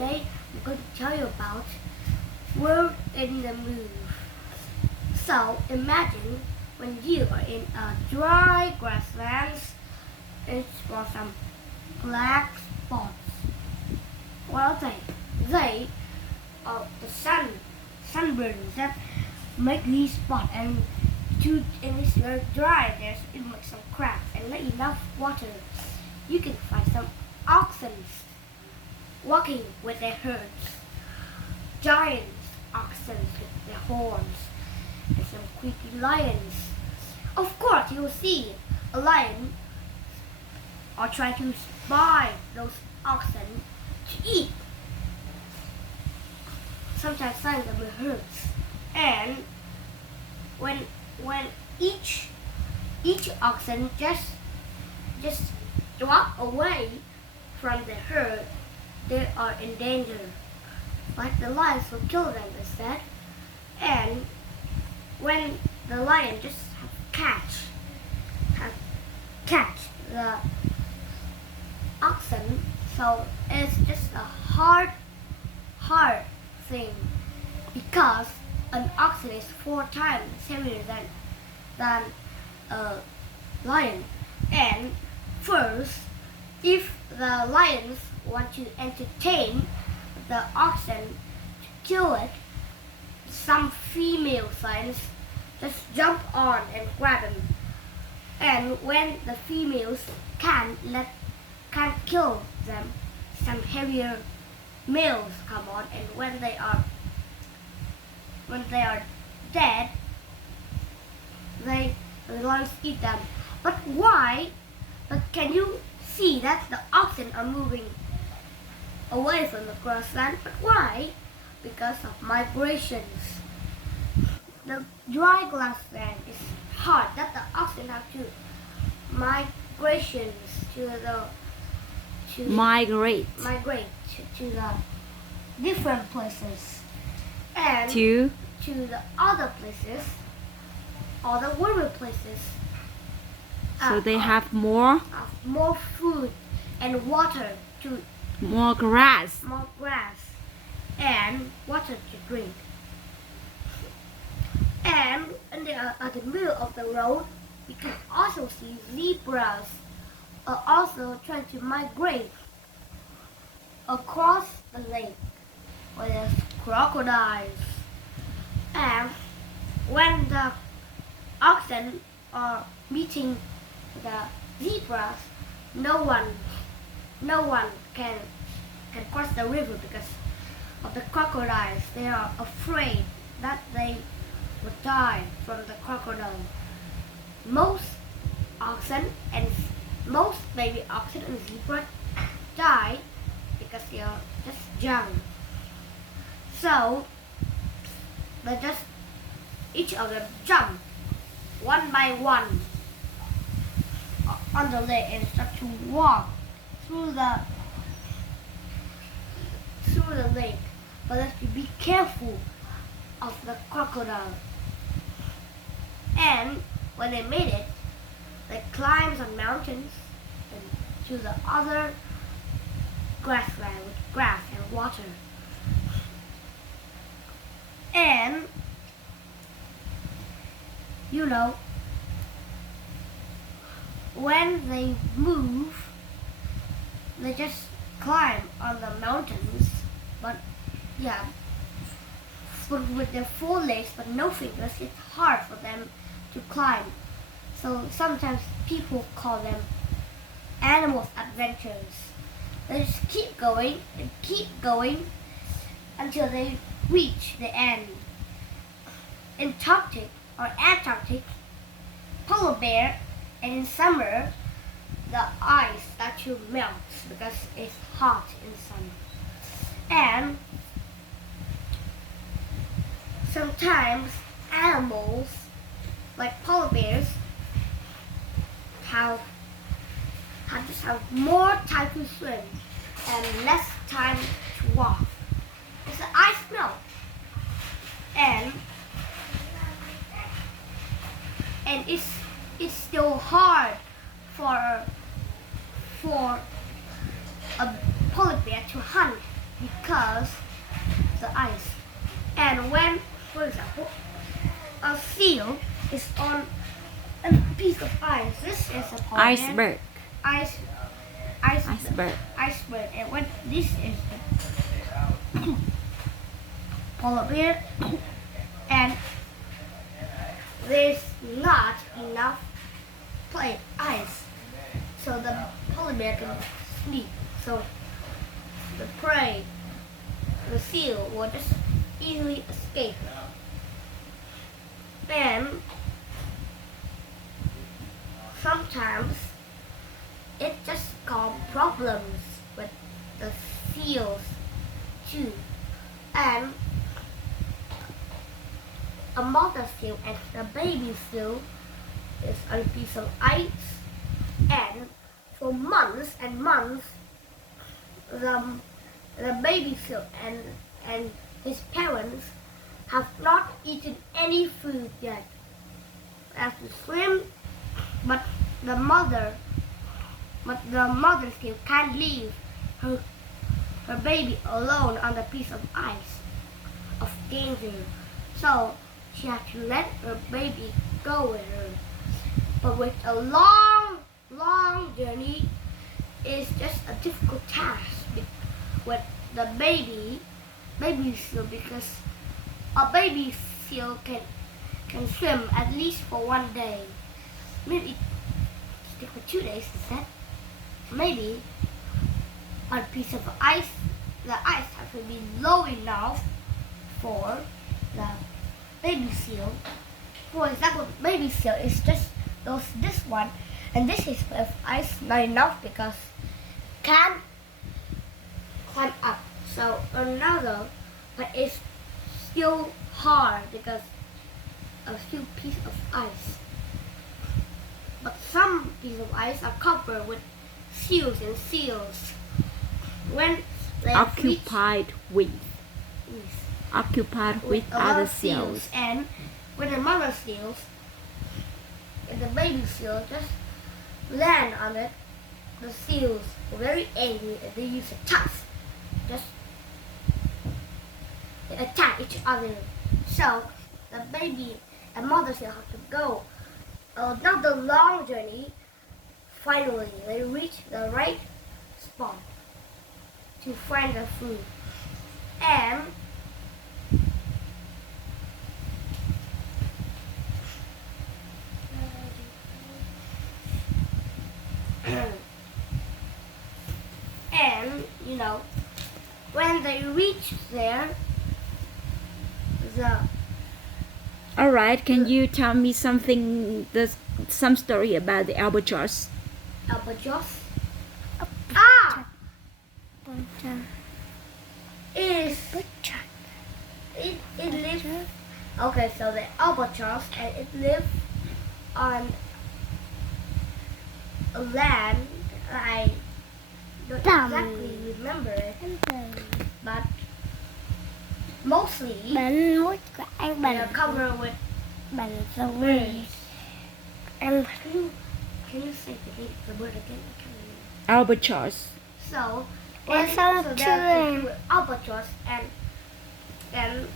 Today I'm going to tell you about World in the Move. So imagine when you are in a dry grasslands, it's for some black spots. Well, they are the sunburns that make these spots, and it's very dry. It makes some cracks and not enough water. You can find some oxen walking with their herds, giant oxen with their horns, and some creepy lions. Of course, you will see a lion or try to spy those oxen to eat. Sometimes lions are with herds, and when each oxen just walk away from the herd, they are in danger. But the lions will kill them instead. And when the lion just catch the oxen, so it's just a hard thing, because an oxen is 4 times heavier than a lion. And first, if the lions want to entertain the oxen to kill it, some female lions just jump on and grab them. And when the females can't kill them, some heavier males come on, and when they are dead, the lions eat them. But why? But can you see that the oxen are moving away from the grassland? But why? Because of migrations. The dry grassland is hard, that the oxen have to migrate to the different places, and to the other places, or the warmer places. So they have more food and water to more grass and water to drink. And when they are at the middle of the road, you can also see zebras are also trying to migrate across the lake, where there's crocodiles. And when the oxen are meeting the zebras, no one can cross the river because of the crocodiles. They are afraid that they would die from the crocodile. Most baby oxen and zebras die because they are just young. So each of them jump one by one on the lake and start to walk through the lake. But you have to be careful of the crocodile. And when they made it, they climbed on mountains and to the other grassland with grass and water. And when they move, they just climb on the mountains, but with their 4 legs but no fingers, it's hard for them to climb. So sometimes people call them animals adventures. They just keep going until they reach the end. In Antarctic, polar bear, and in summer, the ice starts to melt because it's hot in summer. And sometimes animals like polar bears have more time to swim and less time to walk. It's the ice melt, and it's still hard for a polar bear to hunt because the ice. And when, for example, a seal is on a piece of ice, this is a polar bear. Iceberg. Iceberg. Iceberg. And when this is the polar bear, and there's not enough plain ice, so the polar bear can sleep. So the prey, the seal, will just easily escape. And sometimes it just causes problems with the seals too. And a mother seal and a baby seal is on a piece of ice, and for months and months the baby seal and his parents have not eaten any food yet. They have to swim, but the mother seal can't leave her baby alone on the piece of ice of danger. So she has to let her baby go with her. But with a long journey, it's just a difficult task with the baby seal, because a baby seal can swim at least for 1 day. Maybe stick for 2 days instead. Maybe on a piece of ice, the ice has to be low enough for the baby seal. For example, baby seal is just this one, and this is of ice not enough because can't climb up. So another, but it's still hard because a few pieces of ice. But some pieces of ice are covered with seals and seals. When they Occupied with other seals. And when the mother seals and the baby seal just land on it, the seals are very angry and they use a tusk. Just they attack each other. So the baby and mother seal have to go another long journey. Finally, they reach the right spot to find the food. And when they reach there, All right, can you tell me some story about the albatross? Albatross it lives. Okay, so the albatross, and it lives on a land. I don't exactly remember it, but mostly they are covered with birds. Can you say the word again? I can't remember. Albatross. So they're albatross and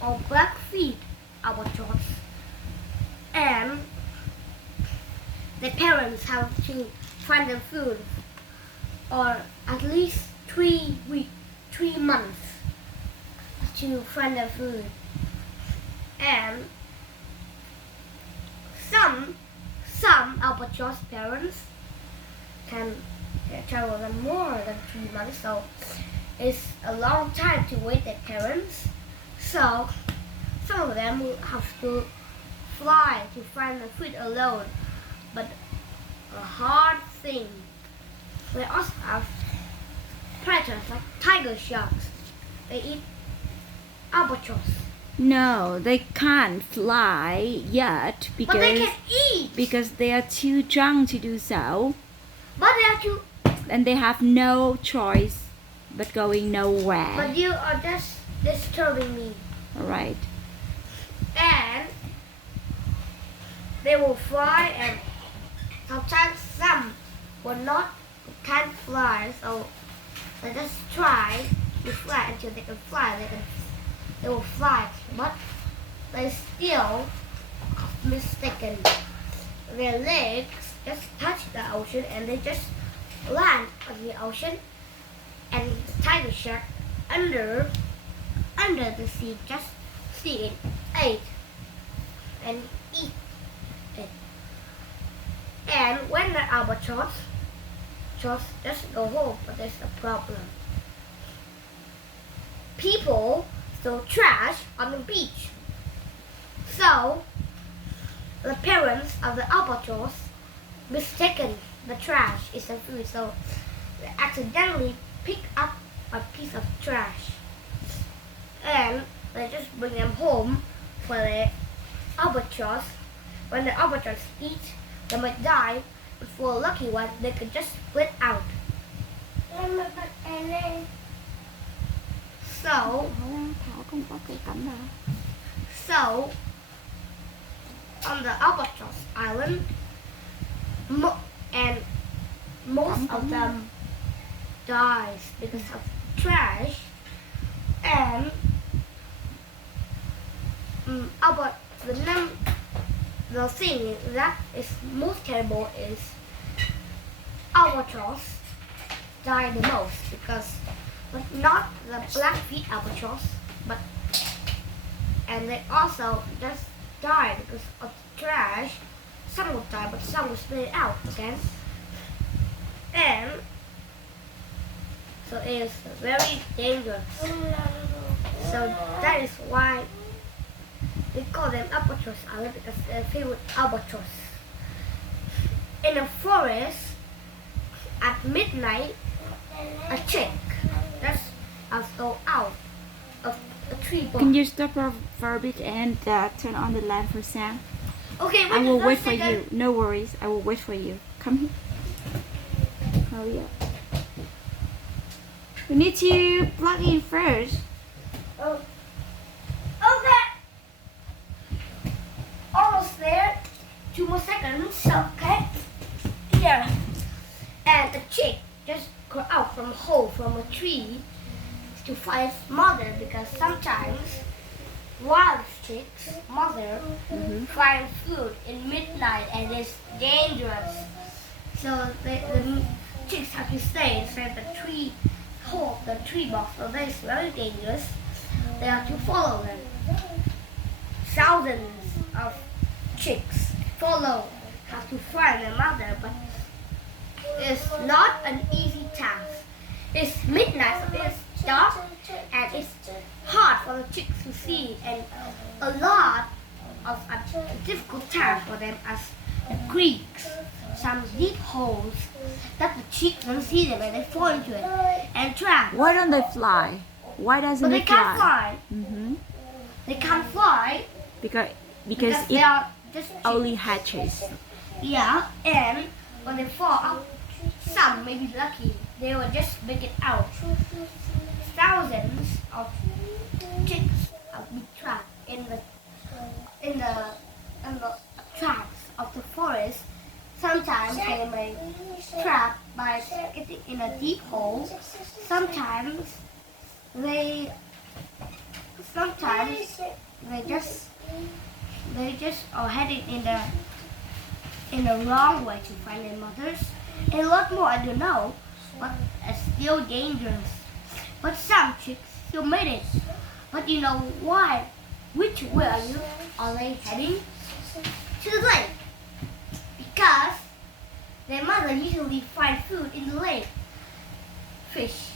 or black-feet albatross, and the parents have to find them food, or at least 3 months to find their food. And some albatross parents can travel them more than 3 months, so it's a long time to wait their parents. So some of them will have to fly to find the food alone, but a hard thing. They also have predators like tiger sharks. They eat albatross. No, they can't fly yet But they can eat. because they are too drunk to do so, But they are too. and they have no choice but going nowhere. But you are just disturbing me. All right. And they will fly, and sometimes some will not can't fly, so they just try be flat until they can fly. They will fly, but they still mistaken. Their legs just touch the ocean and they just land on the ocean, and the tiger shark under the sea just see it, ate and eat it. And when the albatross just go home, but there's a problem. People throw trash on the beach. So the parents of the albatross mistaken the trash is a food, so they accidentally pick up a piece of trash and they just bring them home for the albatross. When the albatross eat, they might die, but for a lucky one, they could just split out. So on the albatross island, and most of them dies because of trash, and the thing that is most terrible is albatross die the most because, but not the black-feet albatross, but and they also just die because of trash. Some will die, but some will spit it out again. And so it is very dangerous. So that is why we call them albatross island, because they're filled with albatross. In a forest at midnight, a chick just fell out of a tree branch. Can you stop for a bit and turn on the lamp for Sam? Okay, I will wait for you. No worries. I will wait for you. Come here. Hurry up. We need to plug in first. Oh. Okay. Almost there. 2 more seconds. Okay. Here. And the chick just grew out from a hole from a tree to find its mother, because sometimes wild chicks' mother find food in midnight and it's dangerous. So the chicks have to stay inside the tree hole, the tree box. So that is very dangerous. They have to follow them. Thousands of chicks have to find their mother, but it's not an easy task. It's midnight, so it's dark and it's hard for the chicks to see, and a lot of a difficult task for them as the creeks, some deep holes that the chicks don't see them and they fall into it and trap. Why don't they fly? Why doesn't But they it can't fly? fly. They can't fly Because they it are just chicks. only hatches. Yeah, and when they fall out, some may be lucky, they will just make it out. Thousands of chicks have been trapped in the traps of the forest. Sometimes they may trap by getting in a deep hole. Sometimes they just are heading in the wrong way to find their mothers. And a lot more I don't know, but it's still dangerous. But some chicks still made it. But you know why? Which way are they heading? To the lake. Because their mother usually find food in the lake. Fish.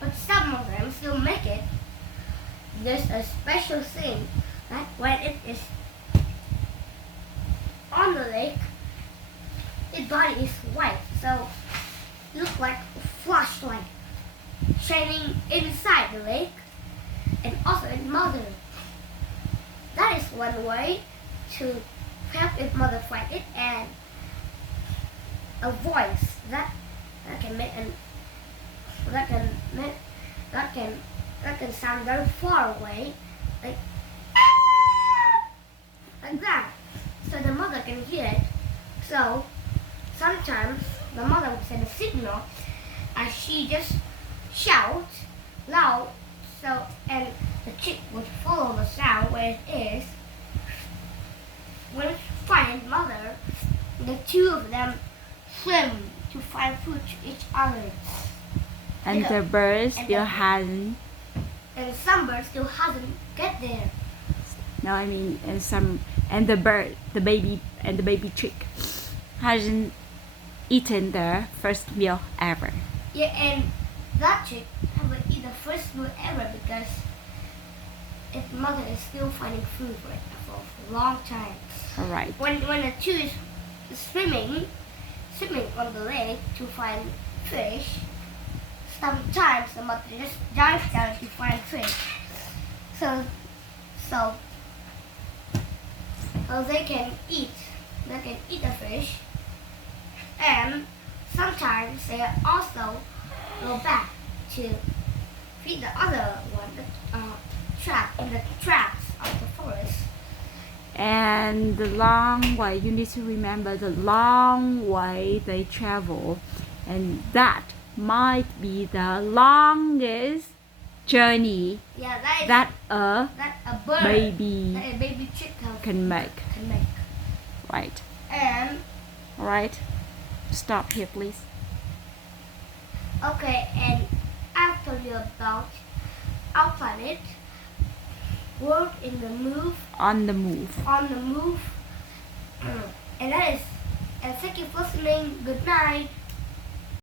But some of them still make it. There's a special thing that when it is on the lake, its body is white, so it looks like a flashlight shining inside the lake, and also its mother. That is one way to help its mother find it, and a voice that can sound very far away, like that, so the mother can hear it. So sometimes the mother will send a signal as she just shout loud, so and the chick would follow the sound where it is. When it finds mother, the two of them swim to find food to each other. And Yeah. the bird And still the- hasn't. And some bird still hasn't get there. No, I mean, and the bird, the baby chick, hasn't eaten their first meal ever. Yeah, and that chick haven't eaten the first meal ever because its mother is still finding food for it for a long time. All right. When the two is swimming on the lake to find fish, sometimes the mother just dives down to find fish. So they can eat the fish, and sometimes they also go back to feed the other one in the traps of the forest. And the long way, you need to remember the long way they travel, and that might be the longest journey Yeah, that a that a bird baby that a baby chick can make. can make. Right. And All right. Stop here, please. okay, and I've told you about our planet, world in the move, On the move. on the move, and that is. And thank you for listening. Good night.